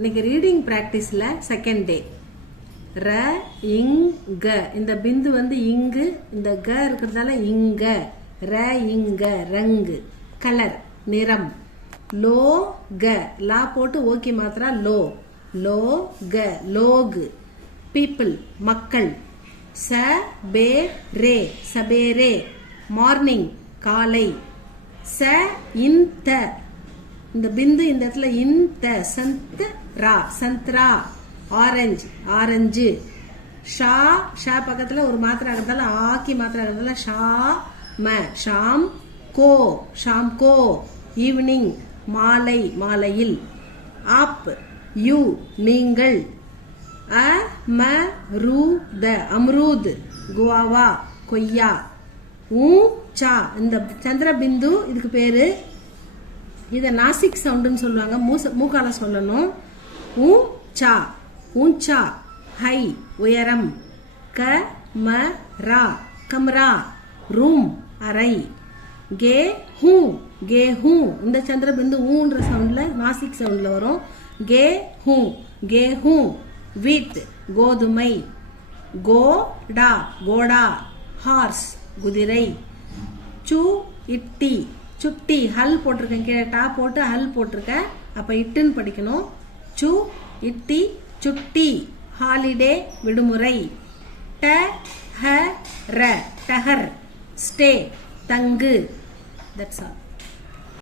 இன்னைக்கு reading பிராக்டிஸ்ல second day. ர இங்க, இந்த பிந்து வந்து இங்கு, இந்த க இருக்கிறதால இங்க. ர இங்க, ரங்கு. கலர், நிறம். லோ க, லா போட்டு ஓகே மாத்திரா லோ. லோ க, லோகு. பீப்புள், மக்கள். ச பே ரே, சபேரே. மார்னிங், காலை. ச இந்த, இந்த பிந்து இந்த இடத்துல இந்த. சந்த் ரா, சந்த்ரா. Orange, orange. ஷா, ஷா பக்கத்துல ஒரு மாத்திரை ஆகிறதால ஆக்கி மாத்திரை ஆகிறதால ஷா ம, ஷாம் கோ, ஷாம் கோ. ஈவினிங், மாலை, மாலையில். ஆப், யூ, நீங்கள். அ ம ரூ த, அம்ரூத், குவாவா, கொய்யா. ஊ சா, இந்த சந்திர பிந்து இதுக்கு பேரு. இத நாசிக் சவுண்டுன்னு சொல்லுவாங்க, மூக்கால சொல்லணும். ஊ சா, ஊஞ்சா. ஹை, உயரம். க ம ரா, கம்ரா. ரூம், அறை. கே ஹூ, கே ஹூ, இந்த சந்திர பிந்து ஊன்ற சவுண்ட்ல நாசிக் சவுண்ட்ல வரும். K who, K who. வீட், கோதுமை. கோடா, கோடா. ஹார்ஸ், குதிரை. சு இட்டி, சுட்டி. ஹல் போட்டிருக்கேன், கீழே டா போட்டு ஹல் போட்டிருக்கேன், அப்ப இட்டுன்னு படிக்கணும். சு இட்டி, சுட்டி. ஹாலிடே, விடுமுறை. ட ஹ ர, டஹர். ஸ்டே, தங்கு. That's all.